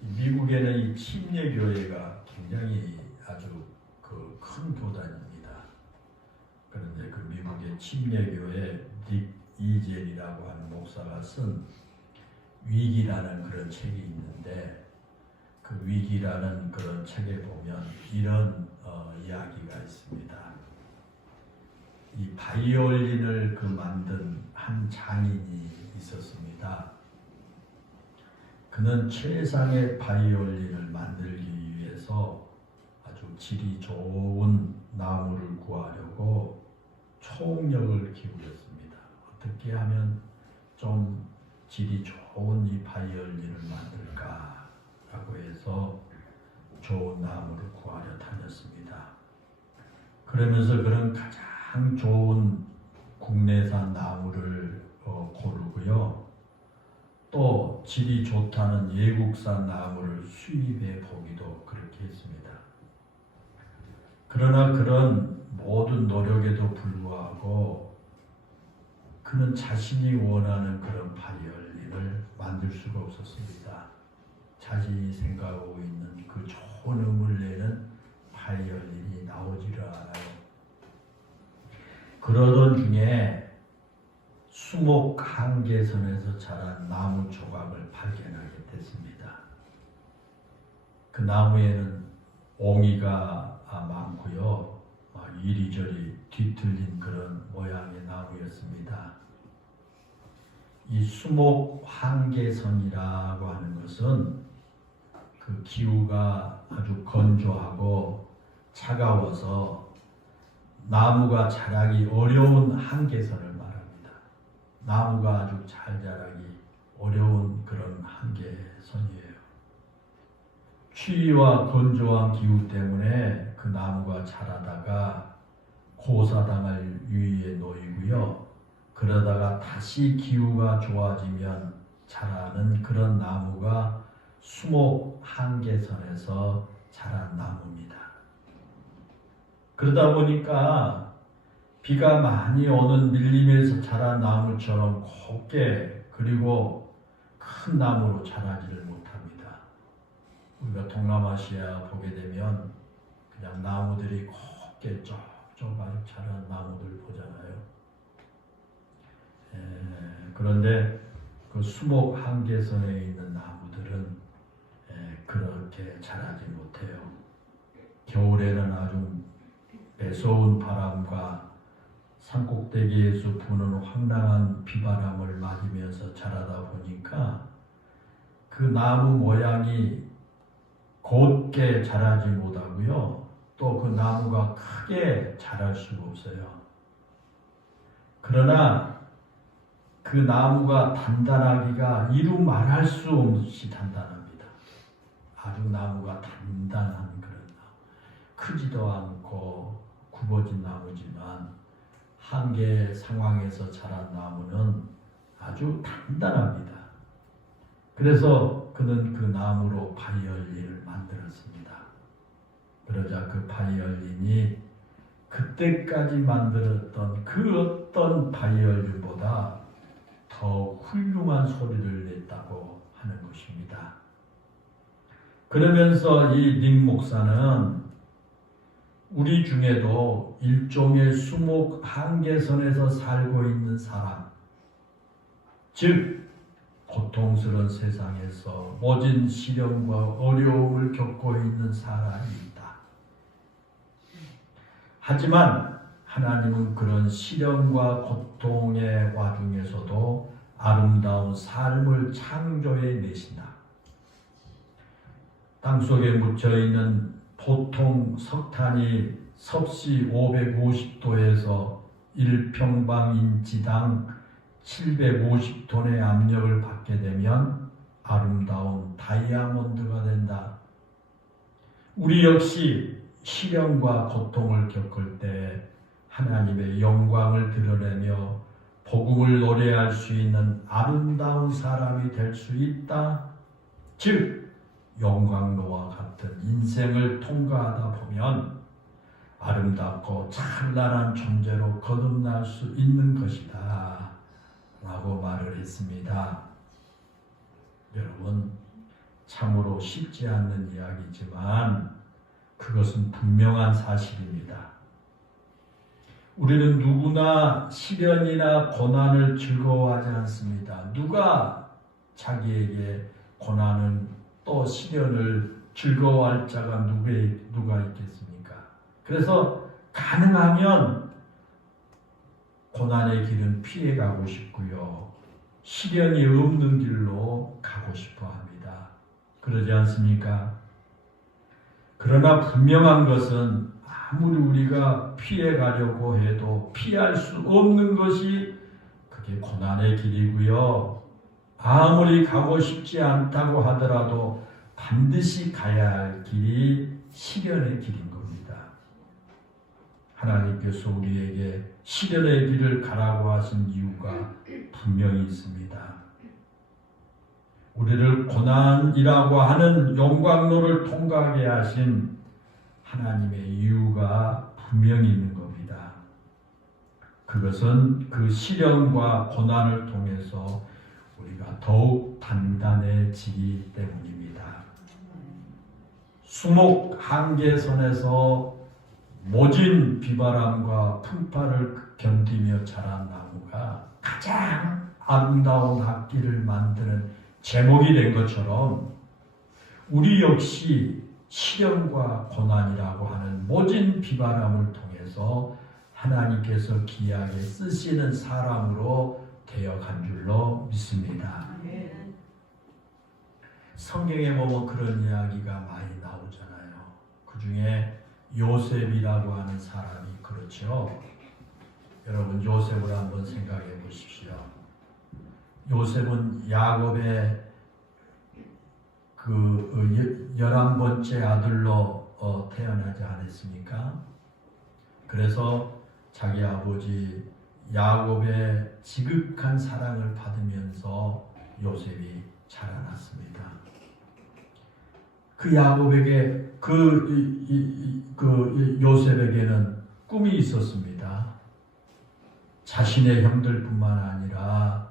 미국에는 이 침례교회가 굉장히 아주 큰 교단입니다. 그런데 그 미국의 침례교회 닉 이젤이라고 하는 목사가 쓴 위기라는 그런 책이 있는데, 그 위기라는 그런 책에 보면 이런 이야기가 있습니다. 이 바이올린을 만든 한 장인이 있었습니다. 그는 최상의 바이올린을 만들기 위해서 아주 질이 좋은 나무를 구하려고 총력을 기울였습니다. 어떻게 하면 좀 질이 좋은 이 바이올린을 만들까라고 해서 좋은 나무를 구하려 다녔습니다. 그러면서 그런 가장 좋은 국내산 나무를 고르고요. 또 질이 좋다는 외국산 나무를 수입해 보기도 그렇게 했습니다. 그러나 그런 모든 노력에도 불구하고 그는 자신이 원하는 그런 바이올린을 만들 수가 없었습니다. 자신이 생각하고 있는 그 좋은 음을 내는 바이올린이 나오지를 않아요. 그러던 중에 수목 한계선에서 자란 나무 조각을 발견하게 됐습니다. 그 나무에는 옹이가 많고요. 이리저리 뒤틀린 그런 모양의 나무였습니다. 이 수목 한계선이라고 하는 것은 그 기후가 아주 건조하고 차가워서 나무가 자라기 어려운 한계선을 말합니다. 나무가 아주 잘 자라기 어려운 그런 한계선이에요. 추위와 건조한 기후 때문에 그 나무가 자라다가 고사당할 위기에 놓이고요. 그러다가 다시 기후가 좋아지면 자라는 그런 나무가 수목 한계선에서 자란 나무입니다. 그러다 보니까 비가 많이 오는 밀림에서 자란 나무처럼 곱게 그리고 큰 나무로 자라지를 못합니다. 우리가 동남아시아 보게 되면 그냥 나무들이 곱게 쭉 아주 자란 나무들 보잖아요. 그런데 그 수목 한계선에 있는 나무들은 그렇게 자라지 못해요. 겨울에는 아주 매서운 바람과 산꼭대기에서 부는 황량한 비바람을 맞으면서 자라다 보니까 그 나무 모양이 곧게 자라지 못하고요. 또 그 나무가 크게 자랄 수가 없어요. 그러나 그 나무가 단단하기가 이루 말할 수 없이 단단합니다. 아주 나무가 단단한 그런 나무. 크지도 않고 굽어진 나무지만 한계 상황에서 자란 나무는 아주 단단합니다. 그래서 그는 그 나무로 바이올린을 만들었습니다. 그러자 그 바이올린이 그때까지 만들었던 그 어떤 바이올린보다 더 훌륭한 소리를 냈다고 하는 것입니다. 그러면서 이 닉 목사는 우리 중에도 일종의 수목 한계선에서 살고 있는 사람, 즉 고통스러운 세상에서 모진 시련과 어려움을 겪고 있는 사람이 있다. 하지만 하나님은 그런 시련과 고통의 와중에서도 아름다운 삶을 창조해 내신다. 땅속에 묻혀있는 보통 석탄이 섭씨 550도에서 1평방인치당 750톤의 압력을 받게 되면 아름다운 다이아몬드가 된다. 우리 역시 시련과 고통을 겪을 때 하나님의 영광을 드러내며 복음을 노래할 수 있는 아름다운 사람이 될 수 있다. 즉 영광로와 같은 인생을 통과하다 보면 아름답고 찬란한 존재로 거듭날 수 있는 것이다 라고 말을 했습니다. 여러분, 참으로 쉽지 않는 이야기지만 그것은 분명한 사실입니다. 우리는 누구나 시련이나 고난을 즐거워하지 않습니다. 누가 자기에게 고난은 또 시련을 즐거워할 자가 누가 있겠습니까? 그래서 가능하면 고난의 길은 피해가고 싶고요. 시련이 없는 길로 가고 싶어 합니다. 그러지 않습니까? 그러나 분명한 것은 아무리 우리가 피해가려고 해도 피할 수 없는 것이 그게 고난의 길이고요. 아무리 가고 싶지 않다고 하더라도 반드시 가야 할 길이 시련의 길인 겁니다. 하나님께서 우리에게 시련의 길을 가라고 하신 이유가 분명히 있습니다. 우리를 고난이라고 하는 영광로를 통과하게 하신 하나님의 이유가 분명히 있는 겁니다. 그것은 그 시련과 고난을 통해서 우리가 더욱 단단해지기 때문입니다. 수목 한계선에서 모진 비바람과 풍파를 견디며 자란 나무가 가장 아름다운 악기를 만드는 제목이 된 것처럼 우리 역시 시련과 고난이라고 하는 모진 비바람을 통해서 하나님께서 귀하게 쓰시는 사람으로 되어간 줄로 믿습니다. 성경에 보면 그런 이야기가 많이 나오잖아요. 그 중에 요셉이라고 하는 사람이 그렇죠. 여러분 요셉을 한번 생각해 보십시오. 요셉은 야곱의 그 11번째 아들로 태어나지 않았습니까? 그래서 자기 아버지 야곱의 지극한 사랑을 받으면서 요셉이 자라났습니다. 그 야곱에게 그 요셉에게는 꿈이 있었습니다. 자신의 형들뿐만 아니라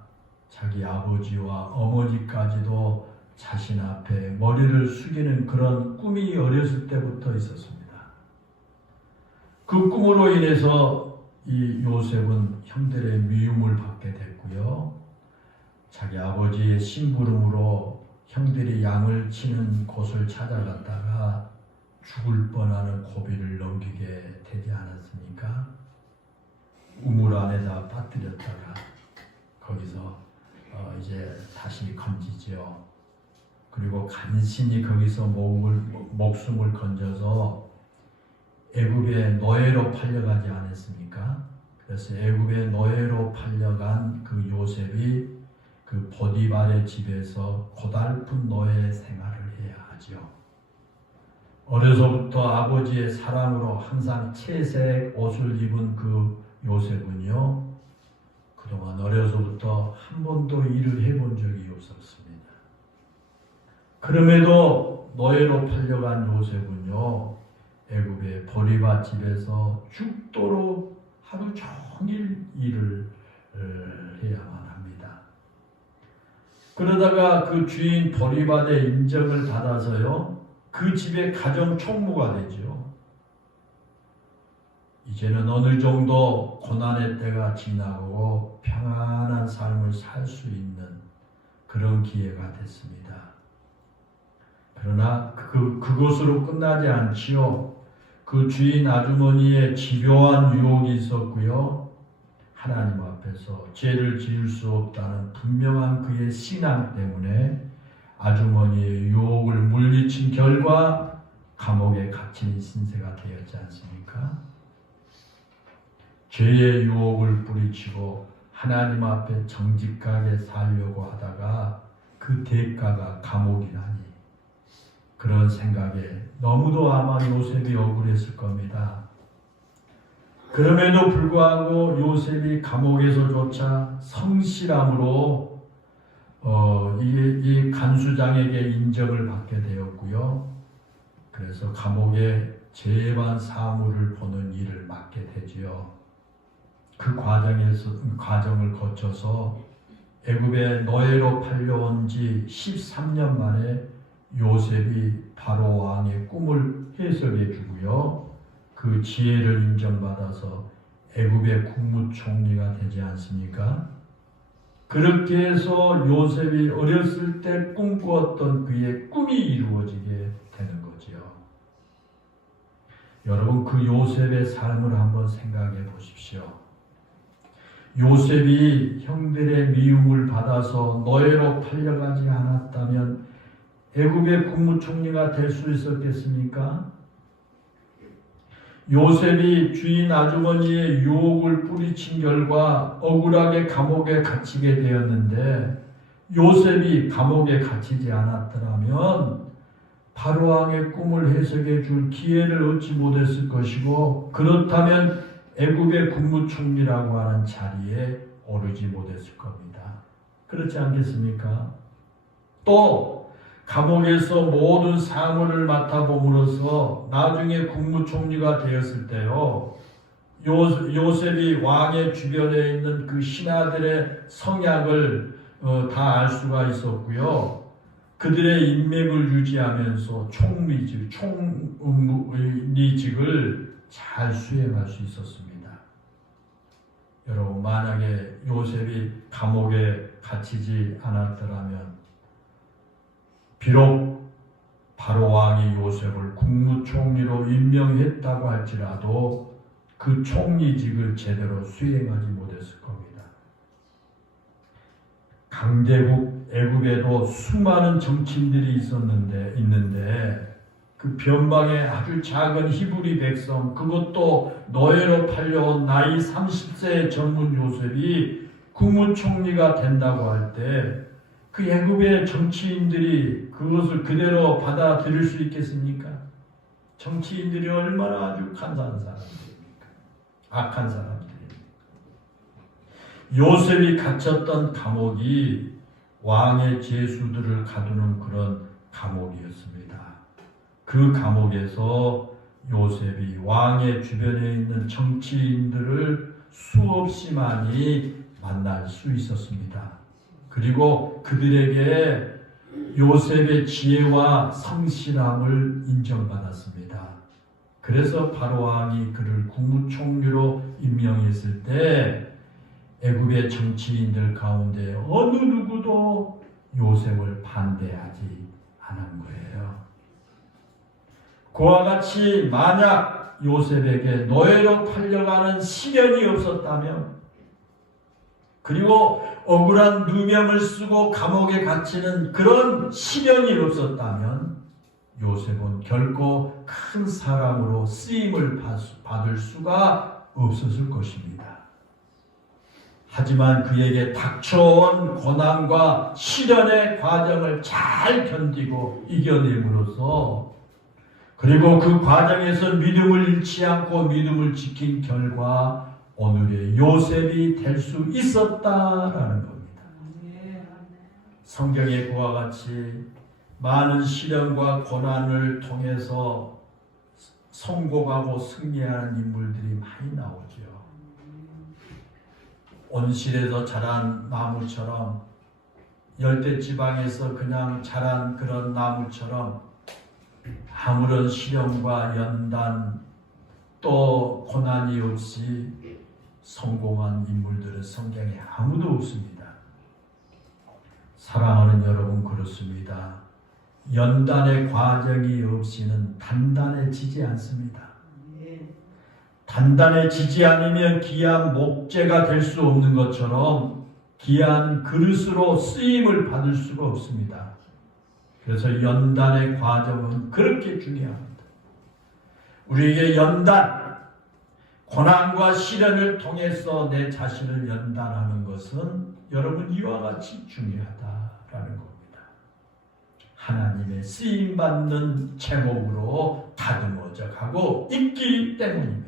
자기 아버지와 어머니까지도 자신 앞에 머리를 숙이는 그런 꿈이 어렸을 때부터 있었습니다. 그 꿈으로 인해서 이 요셉은 형들의 미움을 받게 됐고요. 자기 아버지의 심부름으로 형들이 양을 치는 곳을 찾아갔다가 죽을 뻔하는 고비를 넘기게 되지 않았습니까? 우물 안에다 빠뜨렸다가 거기서 이제 다시 건지죠. 그리고 간신히 거기서 목숨을 건져서 애굽의 노예로 팔려가지 않았습니까? 그래서 애굽의 노예로 팔려간 그 요셉이 그 보디발의 집에서 고달픈 노예 생활을 해야 하죠. 어려서부터 아버지의 사랑으로 항상 채색 옷을 입은 그 요셉은요, 그동안 어려서부터 한 번도 일을 해본 적이 없었습니다. 그럼에도 노예로 팔려간 요셉은요, 애굽의 보디발 집에서 죽도록 하루 종일 일을 해야만 합니다. 그러다가 그 주인 보디발의 인정을 받아서요, 그 집의 가정 총무가 되죠. 이제는 어느 정도 고난의 때가 지나고 평안한 삶을 살 수 있는 그런 기회가 됐습니다. 그러나 그것으로 끝나지 않지요. 그 주인 아주머니의 집요한 유혹이 있었고요. 하나님 앞에서 죄를 지을 수 없다는 분명한 그의 신앙 때문에 아주머니의 유혹을 물리친 결과 감옥에 갇힌 신세가 되었지 않습니까? 죄의 유혹을 뿌리치고 하나님 앞에 정직하게 살려고 하다가 그 대가가 감옥이라니, 그런 생각에 너무도 아마 요셉이 억울했을 겁니다. 그럼에도 불구하고 요셉이 감옥에서조차 성실함으로 이 간수장에게 인정을 받게 되었고요. 그래서 감옥에 재반 사무를 보는 일을 맡게 되지요. 그 과정을 거쳐서 애굽에 노예로 팔려온 지 13년 만에 요셉이 바로 왕의 꿈을 해석해 주고요. 그 지혜를 인정받아서 애굽의 국무총리가 되지 않습니까? 그렇게 해서 요셉이 어렸을 때 꿈꾸었던 그의 꿈이 이루어지게 되는 거지요. 여러분, 그 요셉의 삶을 한번 생각해 보십시오. 요셉이 형들의 미움을 받아서 노예로 팔려가지 않았다면 애굽의 국무총리가 될 수 있었겠습니까? 요셉이 주인 아주머니의 유혹을 뿌리친 결과 억울하게 감옥에 갇히게 되었는데, 요셉이 감옥에 갇히지 않았더라면 바로 왕의 꿈을 해석해 줄 기회를 얻지 못했을 것이고, 그렇다면 애굽의 국무총리라고 하는 자리에 오르지 못했을 겁니다. 그렇지 않겠습니까? 또 감옥에서 모든 사무를 맡아봄으로써 나중에 국무총리가 되었을 때요, 요셉이 왕의 주변에 있는 그 신하들의 성향을 다 알 수가 있었고요. 그들의 인맥을 유지하면서 총리직을 잘 수행할 수 있었습니다. 여러분, 만약에 요셉이 감옥에 갇히지 않았더라면 비록 바로 왕이 요셉을 국무총리로 임명했다고 할지라도 그 총리직을 제대로 수행하지 못했을 겁니다. 강대국 애굽에도 수많은 정치인들이 있는데 그 변방의 아주 작은 히브리 백성, 그것도 노예로 팔려온 나이 30세의 젊은 요셉이 국무총리가 된다고 할 때 그 애굽의 정치인들이 그것을 그대로 받아들일 수 있겠습니까? 정치인들이 얼마나 아주 간사한 사람들입니까? 악한 사람들입니까? 요셉이 갇혔던 감옥이 왕의 죄수들을 가두는 그런 감옥이었습니다. 그 감옥에서 요셉이 왕의 주변에 있는 정치인들을 수없이 많이 만날 수 있었습니다. 그리고 그들에게 요셉의 지혜와 성실함을 인정받았습니다. 그래서 바로 왕이 그를 국무총리로 임명했을 때 애굽의 정치인들 가운데 어느 누구도 요셉을 반대하지 않은 거예요. 그와 같이 만약 요셉에게 노예로 팔려가는 시련이 없었다면, 그리고 억울한 누명을 쓰고 감옥에 갇히는 그런 시련이 없었다면 요셉은 결코 큰 사람으로 쓰임을 받을 수가 없었을 것입니다. 하지만 그에게 닥쳐온 고난과 시련의 과정을 잘 견디고 이겨냄으로써, 그리고 그 과정에서 믿음을 잃지 않고 믿음을 지킨 결과 오늘의 요셉이 될 수 있었다라는 겁니다. 성경의 그와 같이 많은 시련과 고난을 통해서 성공하고 승리하는 인물들이 많이 나오죠. 온실에서 자란 나무처럼, 열대지방에서 그냥 자란 그런 나무처럼 아무런 시련과 연단 또 고난이 없이 성공한 인물들은 성경에 아무도 없습니다. 사랑하는 여러분, 그렇습니다. 연단의 과정이 없이는 단단해지지 않습니다. 단단해지지 않으면 귀한 목재가 될 수 없는 것처럼 귀한 그릇으로 쓰임을 받을 수가 없습니다. 그래서 연단의 과정은 그렇게 중요합니다. 우리에게 연단, 고난과 시련을 통해서 내 자신을 연단하는 것은 여러분 이와 같이 중요하다라는 겁니다. 하나님의 쓰임받는 제목으로 다듬어져 가고 있기 때문입니다.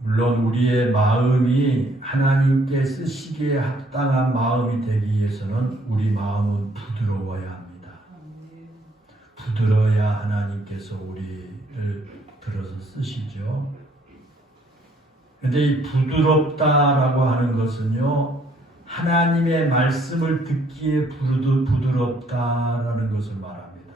물론 우리의 마음이 하나님께 쓰시기에 합당한 마음이 되기 위해서는 우리 마음은 부드러워야 합니다. 부드러워야 하나님께서 우리를 들어서 쓰시죠. 근데 이 부드럽다라고 하는 것은요, 하나님의 말씀을 듣기에 부드럽다라는 것을 말합니다.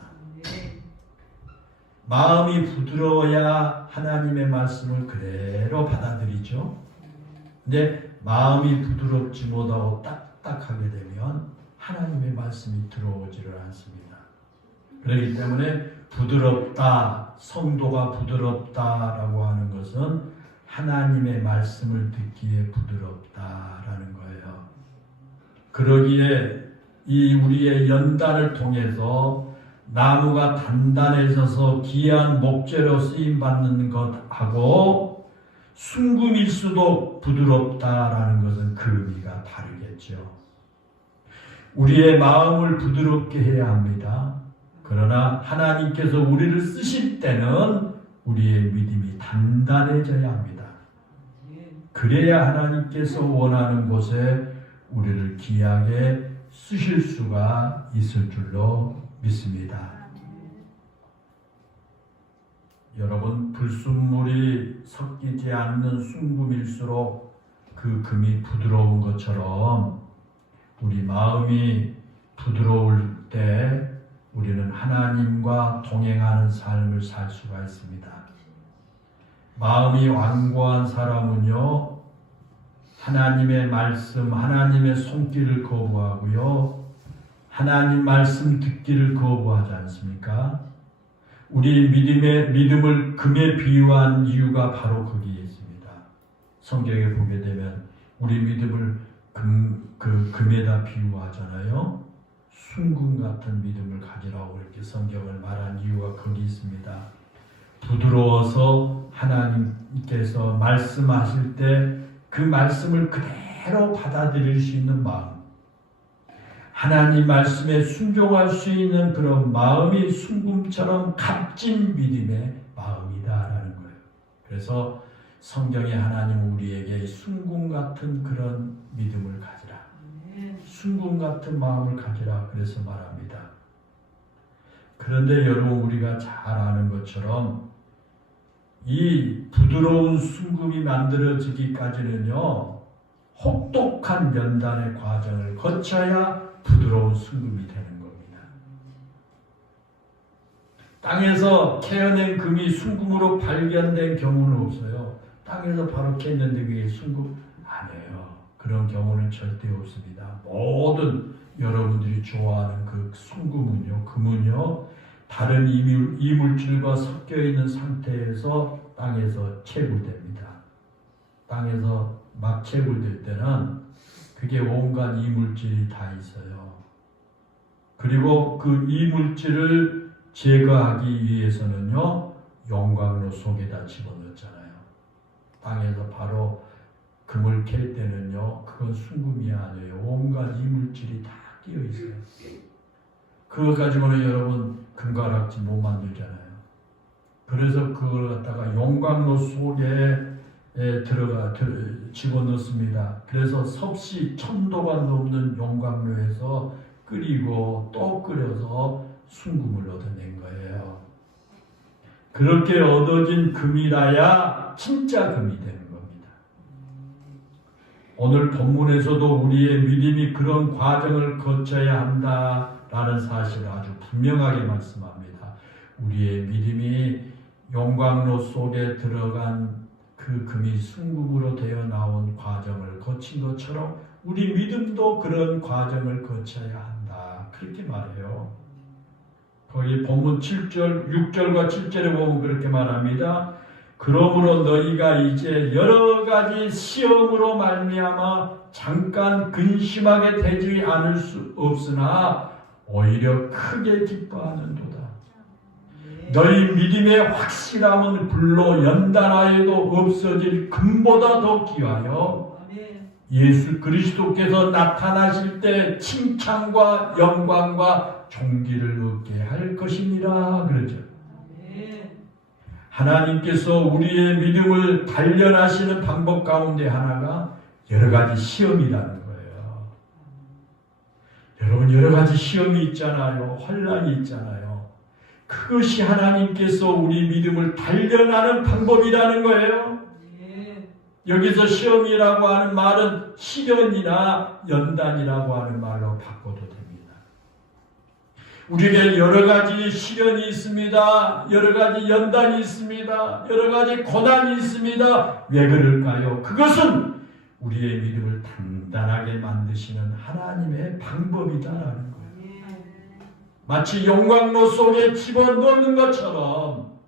마음이 부드러워야 하나님의 말씀을 그대로 받아들이죠. 근데 마음이 부드럽지 못하고 딱딱하게 되면 하나님의 말씀이 들어오지를 않습니다. 그렇기 때문에 부드럽다, 성도가 부드럽다라고 하는 것은 하나님의 말씀을 듣기에 부드럽다라는 거예요. 그러기에 이 우리의 연단을 통해서 나무가 단단해져서 귀한 목재로 쓰임받는 것하고 순금일수록 부드럽다라는 것은 그 의미가 다르겠죠. 우리의 마음을 부드럽게 해야 합니다. 그러나 하나님께서 우리를 쓰실 때는 우리의 믿음이 단단해져야 합니다. 그래야 하나님께서 원하는 곳에 우리를 귀하게 쓰실 수가 있을 줄로 믿습니다. 여러분, 불순물이 섞이지 않는 순금일수록 그 금이 부드러운 것처럼 우리 마음이 부드러울 때 우리는 하나님과 동행하는 삶을 살 수가 있습니다. 마음이 완고한 사람은요, 하나님의 말씀, 하나님의 손길을 거부하고요, 하나님 말씀 듣기를 거부하지 않습니까? 우리 믿음을 금에 비유한 이유가 바로 거기에 있습니다. 성경에 보게 되면 우리 믿음을 금에다 비유하잖아요. 순금 같은 믿음을 가지라고 이렇게 성경을 말한 이유가 거기 있습니다. 부드러워서 하나님께서 말씀하실 때 그 말씀을 그대로 받아들일 수 있는 마음, 하나님 말씀에 순종할 수 있는 그런 마음이 순금처럼 값진 믿음의 마음이다라는 거예요. 그래서 성경에 하나님은 우리에게 순금 같은 그런 믿음을 가지라, 순금 같은 마음을 가지라 그래서 말합니다. 그런데 여러분, 우리가 잘 아는 것처럼 이 부드러운 순금이 만들어지기까지는요, 혹독한 연단의 과정을 거쳐야 부드러운 순금이 되는 겁니다. 땅에서 캐어낸 금이 순금으로 발견된 경우는 없어요. 땅에서 바로 캤는데 그게 순금 아니에요. 그런 경우는 절대 없습니다. 모든 여러분들이 좋아하는 그 순금은요, 금은요, 다른 이물질과 섞여 있는 상태에서 땅에서 채굴됩니다. 땅에서 막 채굴될 때는 그게 온갖 이물질이 다 있어요. 그리고 그 이물질을 제거하기 위해서는요, 용광로 속에다 집어넣잖아요. 땅에서 바로 금을 캘 때는요, 그건 순금이 아니에요. 온갖 이물질이 다 끼어 있어요. 그거 가지고는 여러분 금가락지 못 만들잖아요. 그래서 그걸 갖다가 용광로 속에 집어넣습니다. 그래서 섭씨 1000도가 넘는 용광로에서 끓이고 또 끓여서 순금을 얻어낸 거예요. 그렇게 얻어진 금이라야 진짜 금이 되는 겁니다. 오늘 본문에서도 우리의 믿음이 그런 과정을 거쳐야 한다라는 사실을 아주 분명하게 말씀합니다. 우리의 믿음이 용광로 속에 들어간 그 금이 순금으로 되어 나온 과정을 거친 것처럼 우리 믿음도 그런 과정을 거쳐야 한다. 그렇게 말해요. 거기 본문 7절, 6절과 7절에 보면 그렇게 말합니다. 그러므로 너희가 이제 여러 가지 시험으로 말미암아 잠깐 근심하게 되지 않을 수 없으나 오히려 크게 기뻐하는도다. 너희 믿음의 확실함은 불로 연단하여도 없어질 금보다 더 귀하여 예수 그리스도께서 나타나실 때 칭찬과 영광과 존귀를 얻게 할 것이니라 그러죠. 하나님께서 우리의 믿음을 단련하시는 방법 가운데 하나가 여러 가지 시험이라는 거예요. 여러분, 여러 가지 시험이 있잖아요. 환난이 있잖아요. 그것이 하나님께서 우리 믿음을 단련하는 방법이라는 거예요. 여기서 시험이라고 하는 말은 시련이나 연단이라고 하는 말로 바꿔도 됩니다. 우리에게 여러 가지 시련이 있습니다. 여러 가지 연단이 있습니다. 여러 가지 고난이 있습니다. 왜 그럴까요? 그것은 우리의 믿음을 단단하게 만드시는 하나님의 방법이다라는 거예요. 마치 용광로 속에 집어넣는 것처럼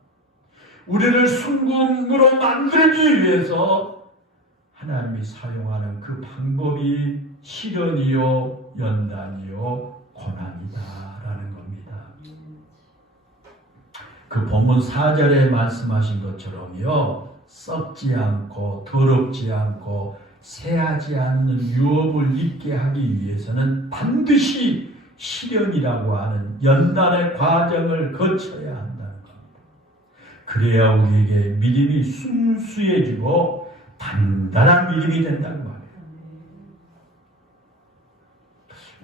우리를 순금으로 만들기 위해서 하나님이 사용하는 그 방법이 시련이요, 연단이요, 고난이다라는 겁니다. 그 본문 4절에 말씀하신 것처럼요, 썩지 않고 더럽지 않고 새하지 않는 유업을 입게 하기 위해서는 반드시 시련이라고 하는 연단의 과정을 거쳐야 한다는 겁니다. 그래야 우리에게 믿음이 순수해지고 단단한 믿음이 된다는 거예요.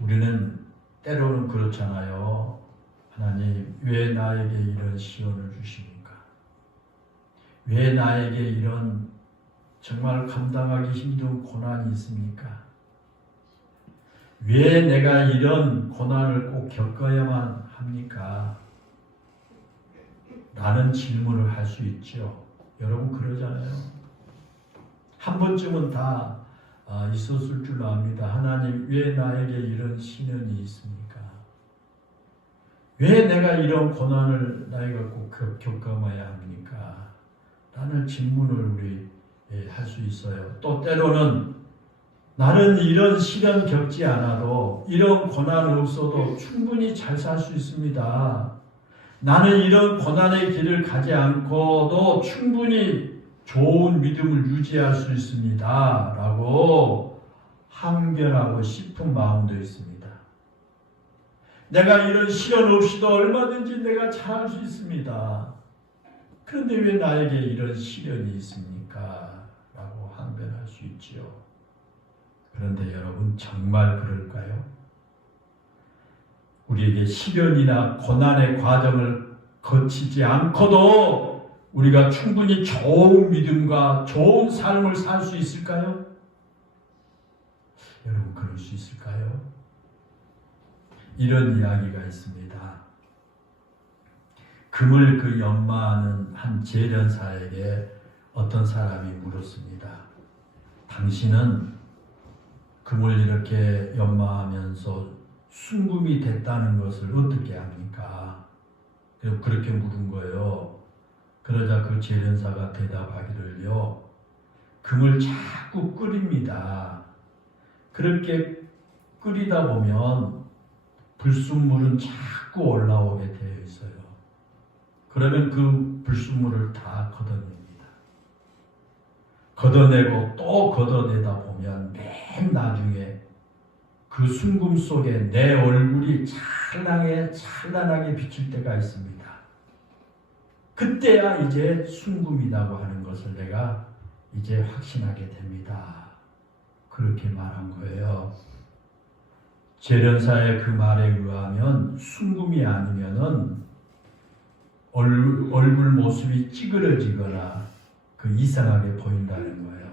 우리는 때로는 그렇잖아요. 하나님, 왜 나에게 이런 시련을 주십니까? 왜 나에게 이런 정말 감당하기 힘든 고난이 있습니까? 왜 내가 이런 고난을 꼭 겪어야만 합니까? 라는 질문을 할 수 있죠. 여러분 그러잖아요. 한 번쯤은 다 있었을 줄 압니다. 하나님, 왜 나에게 이런 시련이 있습니까? 왜 내가 이런 고난을 나이가 꼭 겪어봐야 합니까? 라는 질문을 우리 할 수 있어요. 또 때로는 나는 이런 시련 겪지 않아도, 이런 고난 없어도 충분히 잘 살 수 있습니다. 나는 이런 고난의 길을 가지 않고도 충분히 좋은 믿음을 유지할 수 있습니다. 라고 항변하고 싶은 마음도 있습니다. 내가 이런 시련 없이도 얼마든지 내가 잘할 수 있습니다. 그런데 왜 나에게 이런 시련이 있습니까? 라고 항변할 수 있지요. 그런데 여러분, 정말 그럴까요? 우리에게 시련이나 고난의 과정을 거치지 않고도 우리가 충분히 좋은 믿음과 좋은 삶을 살 수 있을까요? 여러분, 그럴 수 있을까요? 이런 이야기가 있습니다. 금을 그 연마하는 한 재련사에게 어떤 사람이 물었습니다. 당신은 금을 이렇게 연마하면서 순금이 됐다는 것을 어떻게 합니까? 그렇게 물은 거예요. 그러자 그 재련사가 대답하기를요, 금을 자꾸 끓입니다. 그렇게 끓이다 보면 불순물은 자꾸 올라오게 되어 있어요. 그러면 그 불순물을 다 걷어냅니다. 걷어내고 또 걷어내다 보면 맨 나중에 그 순금 속에 내 얼굴이 찬란하게 비칠 때가 있습니다. 그때야 이제 순금이라고 하는 것을 내가 이제 확신하게 됩니다. 그렇게 말한 거예요. 재련사의 그 말에 의하면 순금이 아니면은 얼굴 모습이 찌그러지거나 그 이상하게 보인다는 거예요.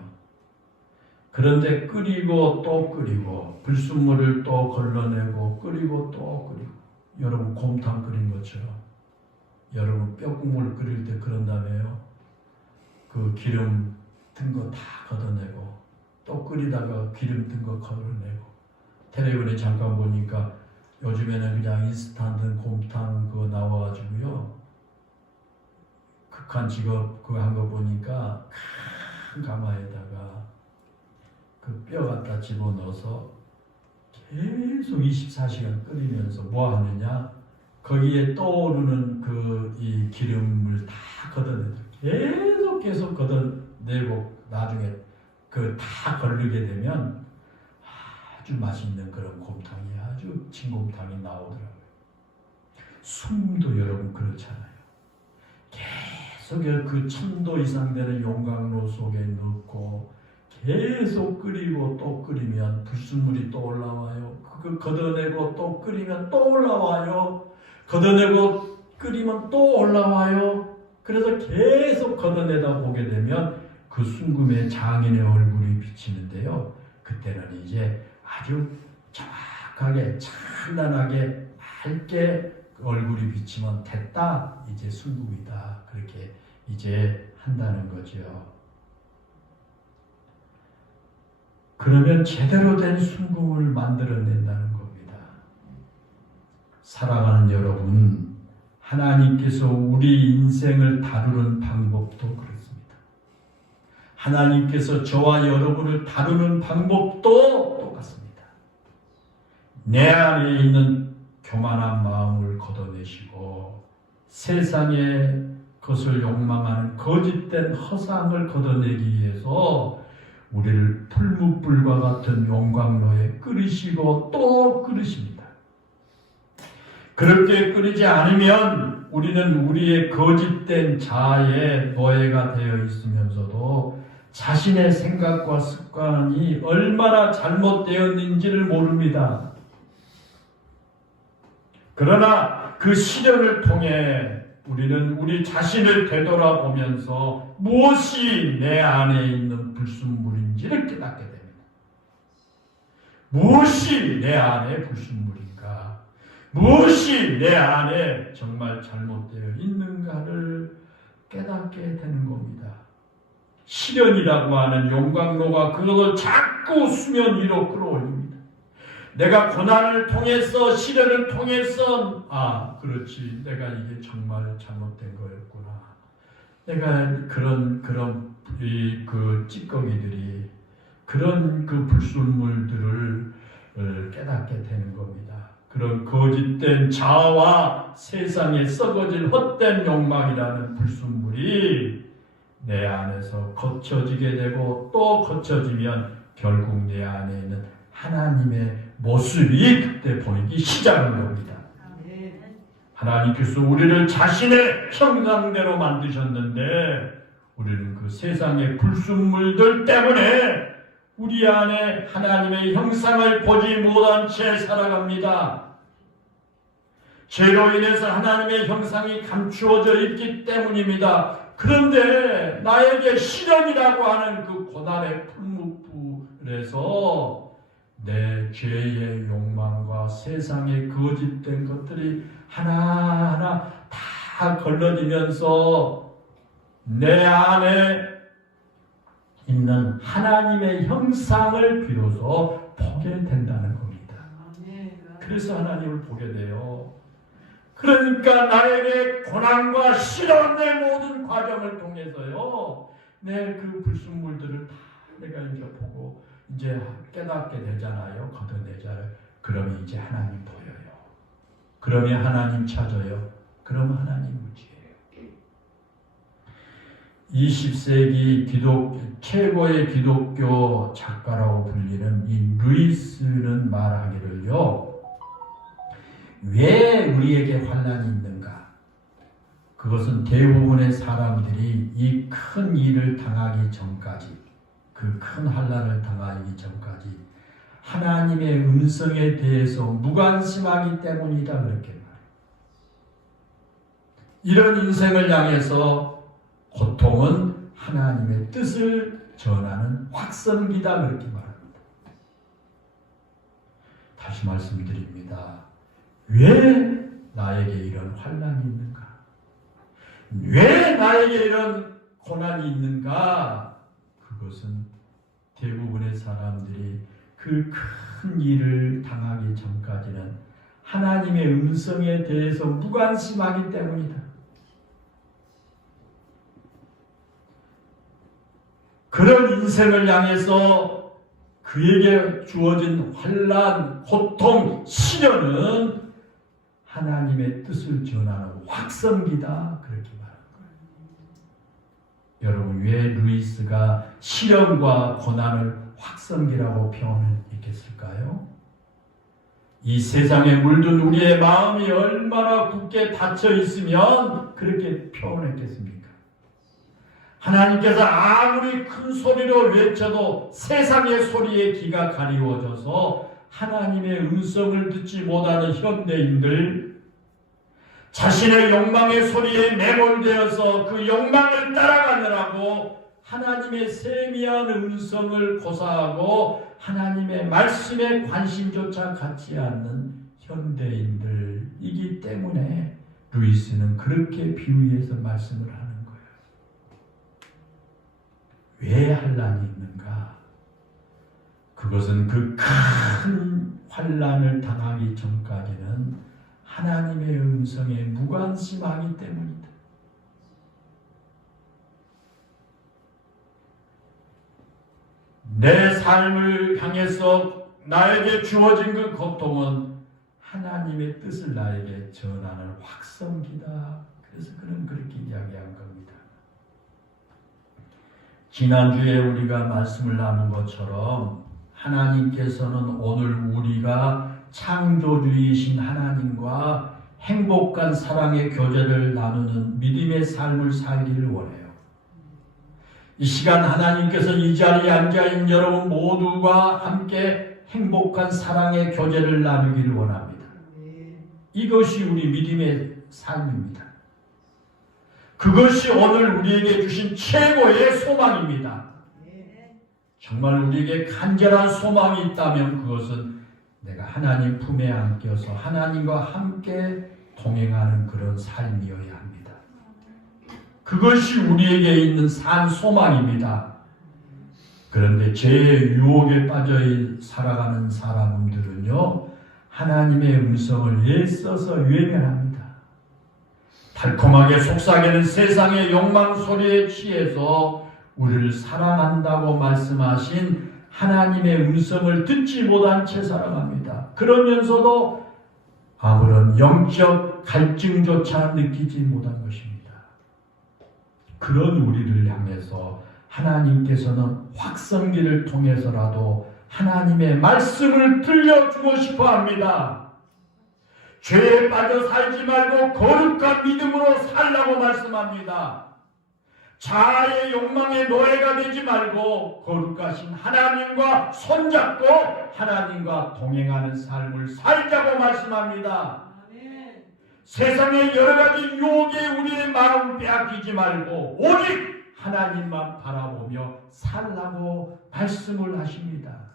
그런데 끓이고 또 끓이고 불순물을 또 걸러내고 끓이고 또 끓이고, 여러분 곰탕 끓인 것처럼, 여러분 뼈국물 끓일 때 그런다며요. 그 기름 든 거 다 걷어내고 또 끓이다가 기름 든 거 걷어내고. 텔레비전에 잠깐 보니까 요즘에는 그냥 인스턴트 곰탕 그거 나와가지고요, 극한 직업 그거 한 거 보니까 큰 가마에다가 그 뼈 갖다 집어넣어서 계속 24시간 끓이면서 뭐 하느냐, 거기에 떠오르는 그 이 기름을 다 걷어내죠. 계속 걷어내고 나중에 그 다 걸르게 되면 아주 맛있는 그런 곰탕이, 아주 진곰탕이 나오더라고요. 순금도 여러분 그렇잖아요. 계속 그 1000도 이상 되는 용광로 속에 넣고 계속 끓이고 또 끓이면 불순물이 또 올라와요. 그거 걷어내고 또 끓이면 또 올라와요. 걷어내고 끓이면 또 올라와요. 그래서 계속 걷어내다 보게 되면 그 그 순금의 장인의 얼굴이 비치는데요. 그때는 이제 아주 정확하게 찬란하게 맑게 얼굴이 비치면 됐다. 이제 순금이다. 그렇게 이제 한다는 거죠. 그러면 제대로 된 순금을 만들어낸다는 겁니다. 사랑하는 여러분, 하나님께서 우리 인생을 다루는 방법도 그렇습니다. 하나님께서 저와 여러분을 다루는 방법도 똑같습니다. 내 안에 있는 교만한 마음을 걷어내시고 세상의 것을 욕망하는 거짓된 허상을 걷어내기 위해서 우리를 풀무불과 같은 용광로에 끓이시고 또 끓이십니다. 그렇게 끓이지 않으면 우리는 우리의 거짓된 자아의 노예가 되어 있으면서도 자신의 생각과 습관이 얼마나 잘못되었는지를 모릅니다. 그러나 그 시련을 통해 우리는 우리 자신을 되돌아보면서 무엇이 내 안에 있는 불순물인지를 깨닫게 됩니다. 무엇이 내 안에 불순물인가? 무엇이 내 안에 정말 잘못되어 있는가를 깨닫게 되는 겁니다. 시련이라고 하는 용광로가 그것을 자꾸 수면 위로 끌어올립니다. 내가 고난을 통해서 시련을 통해서 그렇지 내가 이게 정말 잘못된 거였구나. 내가 그런 그 찌꺼기들이 그런 그 불순물들을 깨닫게 되는 겁니다. 그런 거짓된 자아와 세상에 썩어질 헛된 욕망이라는 불순물이 내 안에서 거쳐지게 되고 또 거쳐지면 결국 내 안에 있는 하나님의 모습이 그때 보이기 시작하는 겁니다. 하나님께서 우리를 자신의 형상대로 만드셨는데 우리는 그 세상의 불순물들 때문에 우리 안에 하나님의 형상을 보지 못한 채 살아갑니다. 죄로 인해서 하나님의 형상이 감추어져 있기 때문입니다. 그런데 나에게 시련이라고 하는 그 고난의 풀무불에서 내 죄의 욕망과 세상의 거짓된 것들이 하나하나 다 걸러지면서 내 안에 있는 하나님의 형상을 비로소 보게 된다는 겁니다. 그래서 하나님을 보게 돼요. 그러니까 나에게 고난과 시련의 모든 과정을 통해서요, 내 그 불순물들을 다 내가 이제 보고 이제 깨닫게 되잖아요. 걷어내잖아요. 그러면 이제 하나님 보여요. 그러면 하나님 찾아요. 그러면 하나님 무지해요. 20세기 최고의 기독교 작가라고 불리는 이 루이스는 말하기를요. 왜 우리에게 환난이 있는가? 그것은 대부분의 사람들이 이 큰 일을 당하기 전까지, 그 큰 환난을 당하기 전까지 하나님의 음성에 대해서 무관심하기 때문이다 그렇게 말해요. 이런 인생을 향해서 고통은 하나님의 뜻을 전하는 확성기다 그렇게 말합니다. 다시 말씀드립니다. 왜 나에게 이런 환난이 있는가? 왜 나에게 이런 고난이 있는가? 그것은 대부분의 사람들이 그 큰 일을 당하기 전까지는 하나님의 음성에 대해서 무관심하기 때문이다. 그런 인생을 향해서 그에게 주어진 환난, 고통, 시련은 하나님의 뜻을 전하는 확성기다 그렇게 말하는 거예요. 여러분 왜 루이스가 시련과 고난을 확성기라고 표현했겠을까요? 이 세상에 물든 우리의 마음이 얼마나 굳게 닫혀 있으면 그렇게 표현했겠습니까? 하나님께서 아무리 큰 소리로 외쳐도 세상의 소리에 귀가 가리워져서 하나님의 음성을 듣지 못하는 현대인들, 자신의 욕망의 소리에 매몰되어서 그 욕망을 따라가느라고 하나님의 세미한 음성을 고사하고 하나님의 말씀에 관심조차 갖지 않는 현대인들이기 때문에 루이스는 그렇게 비유해서 말씀을 하는 거예요. 왜 환난이 있는가? 그것은 그 큰 환난을 당하기 전까지는 하나님의 음성에 무관심하기 때문이다. 내 삶을 향해서 나에게 주어진 그 고통은 하나님의 뜻을 나에게 전하는 확성기다. 그래서 그는 그렇게 이야기한 겁니다. 지난주에 우리가 말씀을 나눈 것처럼 하나님께서는 오늘 우리가 창조주이신 하나님과 행복한 사랑의 교제를 나누는 믿음의 삶을 살기를 원해요. 이 시간 하나님께서 이 자리에 앉아있는 여러분 모두가 함께 행복한 사랑의 교제를 나누기를 원합니다. 이것이 우리 믿음의 삶입니다. 그것이 오늘 우리에게 주신 최고의 소망입니다. 정말 우리에게 간절한 소망이 있다면 그것은 내가 하나님 품에 안겨서 하나님과 함께 동행하는 그런 삶이어야 합니다. 그것이 우리에게 있는 산 소망입니다. 그런데 죄의 유혹에 빠져 살아가는 사람들은요, 하나님의 음성을 애써서 외면합니다. 달콤하게 속삭이는 세상의 욕망 소리에 취해서 우리를 사랑한다고 말씀하신 하나님의 음성을 듣지 못한 채 살아갑니다. 그러면서도 아무런 영적 갈증조차 느끼지 못한 것입니다. 그런 우리를 향해서 하나님께서는 확성기를 통해서라도 하나님의 말씀을 들려주고 싶어 합니다. 죄에 빠져 살지 말고 거룩한 믿음으로 살라고 말씀합니다. 자아의 욕망의 노예가 되지 말고 거룩하신 하나님과 손잡고 하나님과 동행하는 삶을 살자고 말씀합니다. 세상의 여러 가지 유혹에 우리의 마음 빼앗기지 말고 오직 하나님만 바라보며 살라고 말씀을 하십니다.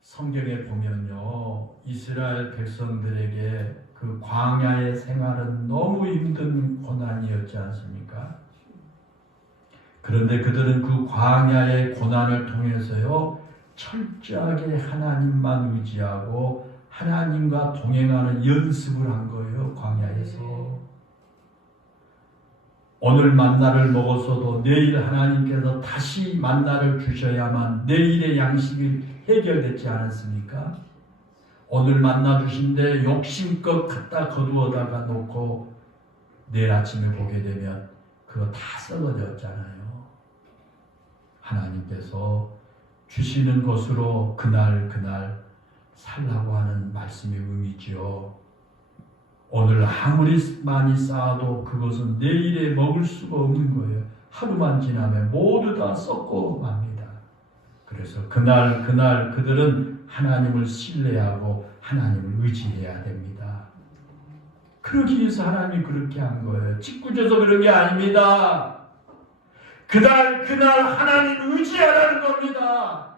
성경에 보면요, 이스라엘 백성들에게 그 광야의 생활은 너무 힘든 고난이었지 않습니까? 그런데 그들은 그 광야의 고난을 통해서요, 철저하게 하나님만 의지하고 하나님과 동행하는 연습을 한 거예요. 광야에서. 오늘 만나를 먹었어도 내일 하나님께서 다시 만나를 주셔야만 내일의 양식이 해결되지 않았습니까? 오늘 만나 주신데 욕심껏 갖다 거두어다가 놓고 내일 아침에 보게 되면 그거 다 썩어졌잖아요. 하나님께서 주시는 것으로 그날 살라고 하는 말씀의 의미지요. 오늘 아무리 많이 쌓아도 그것은 내일에 먹을 수가 없는 거예요. 하루만 지나면 모두 다 썩고 맙니다. 그래서 그날 그들은 하나님을 신뢰하고 하나님을 의지해야 됩니다. 그러기 위해서 하나님이 그렇게 한 거예요. 짓궂어서 그런 게 아닙니다. 그날 하나님 의지하라는 겁니다.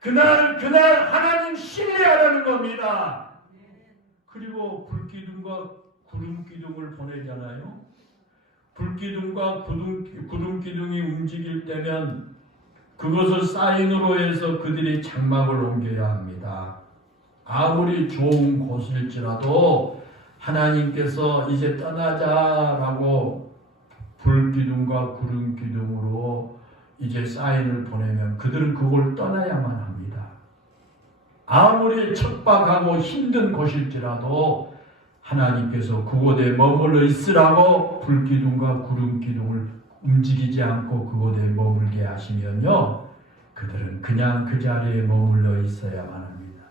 그날 하나님 신뢰하라는 겁니다. 그리고 불기둥과 구름기둥을 보내잖아요. 불기둥과 구름기둥이 움직일 때면 그것을 사인으로 해서 그들이 장막을 옮겨야 합니다. 아무리 좋은 곳일지라도 하나님께서 이제 떠나자라고 불기둥과 구름기둥으로 이제 사인을 보내면 그들은 그걸 떠나야만 합니다. 아무리 척박하고 힘든 곳일지라도 하나님께서 그곳에 머물러 있으라고 불기둥과 구름기둥을 움직이지 않고 그곳에 머물게 하시면요, 그들은 그냥 그 자리에 머물러 있어야만 합니다.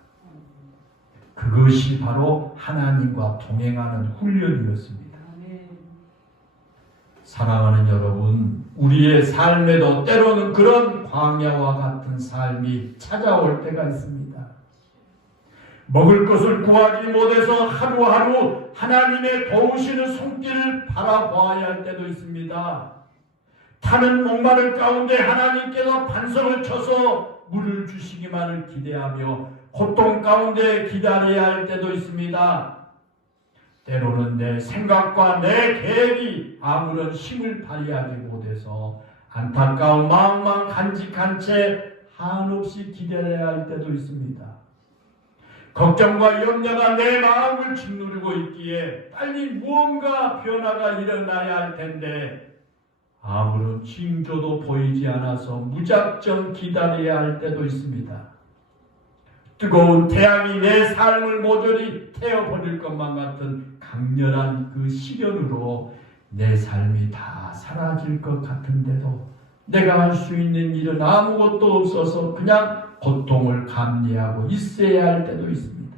그것이 바로 하나님과 동행하는 훈련이었습니다. 사랑하는 여러분, 우리의 삶에도 때로는 그런 광야와 같은 삶이 찾아올 때가 있습니다. 먹을 것을 구하지 못해서 하루하루 하나님의 도우시는 손길을 바라보아야 할 때도 있습니다. 타는 목마른 가운데 하나님께서 반석을 쳐서 물을 주시기만을 기대하며 고통 가운데 기다려야 할 때도 있습니다. 때로는 내 생각과 내 계획이 아무런 힘을 발휘하지 못해서 안타까운 마음만 간직한 채 한없이 기다려야 할 때도 있습니다. 걱정과 염려가 내 마음을 짓누르고 있기에 빨리 무언가 변화가 일어나야 할 텐데 아무런 징조도 보이지 않아서 무작정 기다려야 할 때도 있습니다. 뜨거운 태양이 내 삶을 모조리 태워버릴 것만 같은 강렬한 그 시련으로 내 삶이 다 사라질 것 같은데도 내가 할 수 있는 일은 아무것도 없어서 그냥 고통을 감내하고 있어야 할 때도 있습니다.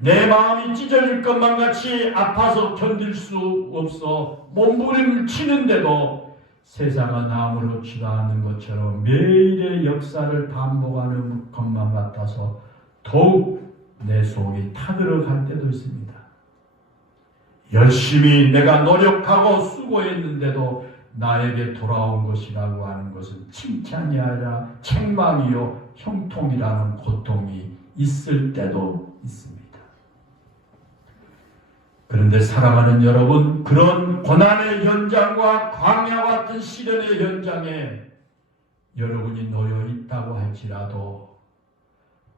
내 마음이 찢어질 것만 같이 아파서 견딜 수 없어 몸부림을 치는데도 세상은 아무렇지도 않은 것처럼 매일의 역사를 반복하는 것만 같아서 더욱 내 속이 타들어갈 때도 있습니다. 열심히 내가 노력하고 수고했는데도 나에게 돌아온 것이라고 하는 것은 칭찬이 아니라 책망이요 형통이라는 고통이 있을 때도 있습니다. 그런데 사랑하는 여러분, 그런 고난의 현장과 광야 같은 시련의 현장에 여러분이 놓여 있다고 할지라도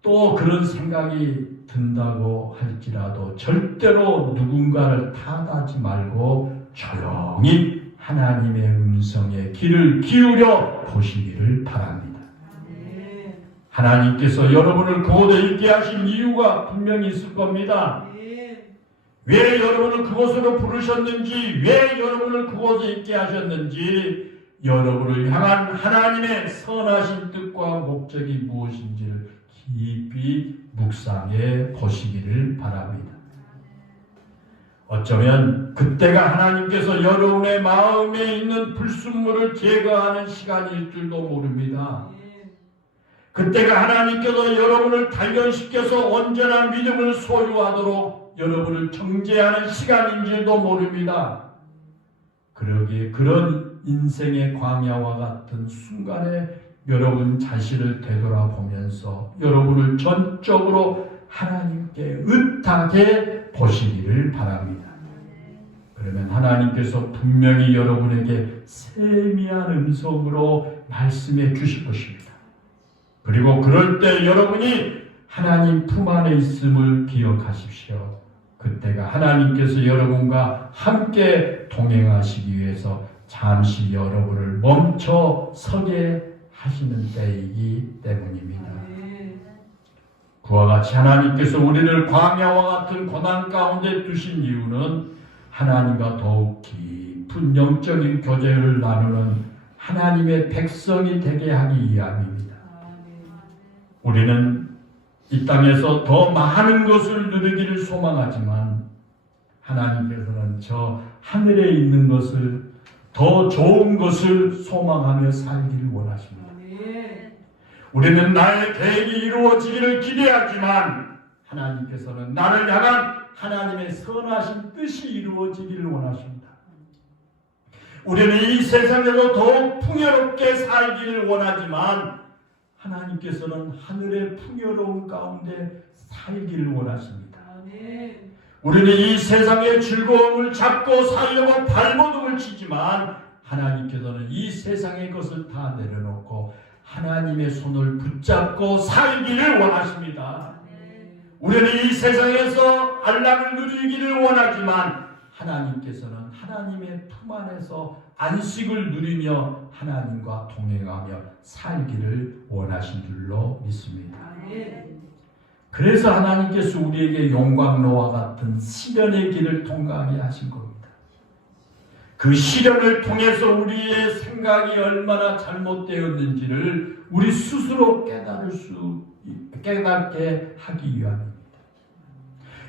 또 그런 생각이 든다고 할지라도 절대로 누군가를 탓하지 말고 조용히 하나님의 음성에 귀를 기울여 보시기를 바랍니다. 하나님께서 여러분을 그곳에 있게 하신 이유가 분명히 있을 겁니다. 왜 여러분을 그곳으로 부르셨는지, 왜 여러분을 그곳에 있게 하셨는지, 여러분을 향한 하나님의 선하신 뜻과 목적이 무엇인지를 깊이 묵상해 보시기를 바랍니다. 어쩌면 그때가 하나님께서 여러분의 마음에 있는 불순물을 제거하는 시간일 줄도 모릅니다. 그때가 하나님께서 여러분을 단련시켜서 온전한 믿음을 소유하도록 여러분을 정죄하는 시간인 줄도 모릅니다. 그러기에 그런 인생의 광야와 같은 순간에 여러분 자신을 되돌아보면서 여러분을 전적으로 하나님께 의탁해 보시기를 바랍니다. 그러면 하나님께서 분명히 여러분에게 세미한 음성으로 말씀해 주실 것입니다. 그리고 그럴 때 여러분이 하나님 품 안에 있음을 기억하십시오. 그때가 하나님께서 여러분과 함께 동행하시기 위해서 잠시 여러분을 멈춰 서게 하시는 때이기 때문입니다. 그와 같이 하나님께서 우리를 광야와 같은 고난 가운데 두신 이유는 하나님과 더욱 깊은 영적인 교제를 나누는 하나님의 백성이 되게 하기 위함입니다. 우리는 이 땅에서 더 많은 것을 누리기를 소망하지만 하나님께서는 저 하늘에 있는 것을, 더 좋은 것을 소망하며 살기를 원하십니다. 우리는 나의 계획이 이루어지기를 기대하지만 하나님께서는 나를 향한 하나님의 선하신 뜻이 이루어지기를 원하십니다. 우리는 이 세상에서 더욱 풍요롭게 살기를 원하지만 하나님께서는 하늘의 풍요로운 가운데 살기를 원하십니다. 우리는 이 세상의 즐거움을 잡고 살려고 발버둥을 치지만 하나님께서는 이 세상의 것을 다 내려놓고 하나님의 손을 붙잡고 살기를 원하십니다. 우리는 이 세상에서 안락을 누리기를 원하지만 하나님께서는 하나님의 품 안에서 안식을 누리며 하나님과 동행하며 살기를 원하신 줄로 믿습니다. 그래서 하나님께서 우리에게 용광로와 같은 시련의 길을 통과하게 하신 겁니다. 그 시련을 통해서 우리의 생각이 얼마나 잘못되었는지를 우리 스스로 깨닫게 하기 위함입니다.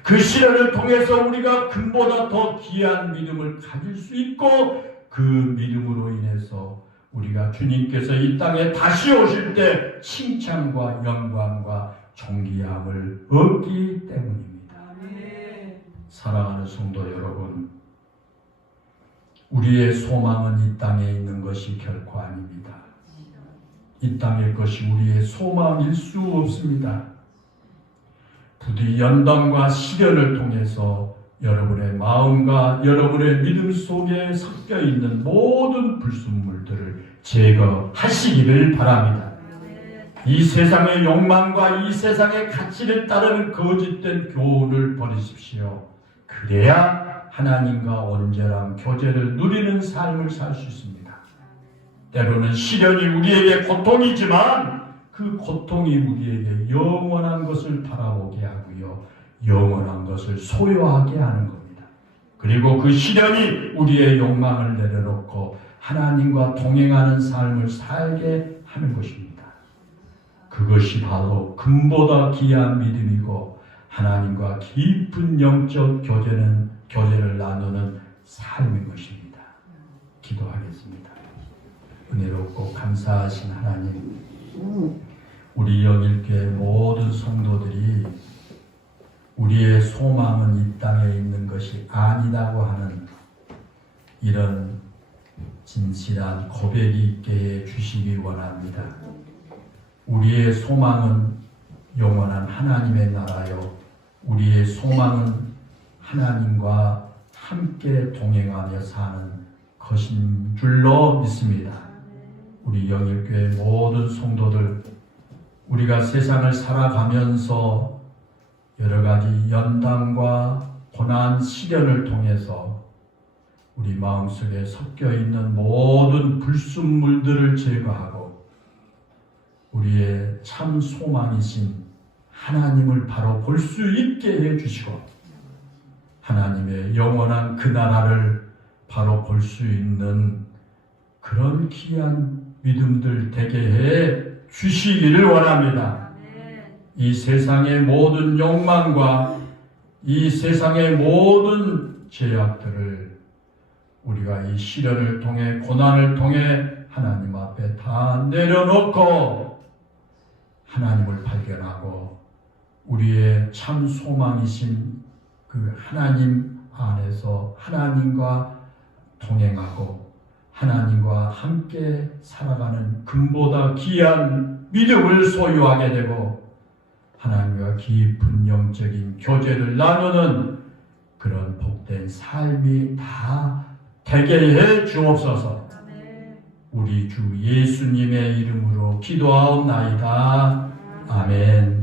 그 시련을 통해서 우리가 금보다 더 귀한 믿음을 가질 수 있고 그 믿음으로 인해서 우리가 주님께서 이 땅에 다시 오실 때 칭찬과 영광과 존귀함을 얻기 때문입니다. 사랑하는 성도 여러분, 우리의 소망은 이 땅에 있는 것이 결코 아닙니다. 이 땅의 것이 우리의 소망일 수 없습니다. 부디 연단과 시련을 통해서 여러분의 마음과 여러분의 믿음 속에 섞여 있는 모든 불순물들을 제거하시기를 바랍니다. 이 세상의 욕망과 이 세상의 가치를 따르는 거짓된 교훈을 버리십시오. 그래야 하나님과 온전한 교제를 누리는 삶을 살 수 있습니다. 때로는 시련이 우리에게 고통이지만 그 고통이 우리에게 영원한 것을 바라보게 하고요, 영원한 것을 소유하게 하는 겁니다. 그리고 그 시련이 우리의 욕망을 내려놓고 하나님과 동행하는 삶을 살게 하는 것입니다. 그것이 바로 금보다 귀한 믿음이고 하나님과 깊은 영적 교제를 나누는 삶인 것입니다. 기도하겠습니다. 은혜롭고 감사하신 하나님, 우리 영일교회 모든 성도들이 우리의 소망은 이 땅에 있는 것이 아니다고 하는 이런 진실한 고백이 있게 해 주시기 원합니다. 우리의 소망은 영원한 하나님의 나라요, 우리의 소망은 하나님과 함께 동행하며 사는 것인 줄로 믿습니다. 우리 영일교회 모든 성도들, 우리가 세상을 살아가면서 여러 가지 연단과 고난, 시련을 통해서 우리 마음속에 섞여 있는 모든 불순물들을 제거하고 우리의 참 소망이신 하나님을 바로 볼 수 있게 해주시고 하나님의 영원한 그 나라를 바로 볼 수 있는 그런 귀한 믿음들 되게 해 주시기를 원합니다. 이 세상의 모든 욕망과 이 세상의 모든 죄악들을 우리가 이 시련을 통해, 고난을 통해 하나님 앞에 다 내려놓고 하나님을 발견하고 우리의 참 소망이신 그 하나님 안에서 하나님과 동행하고 하나님과 함께 살아가는 금보다 귀한 믿음을 소유하게 되고 하나님과 깊은 영적인 교제를 나누는 그런 복된 삶이 다 되게 해 주옵소서. 우리 주 예수님의 이름으로 기도하옵나이다. 아멘.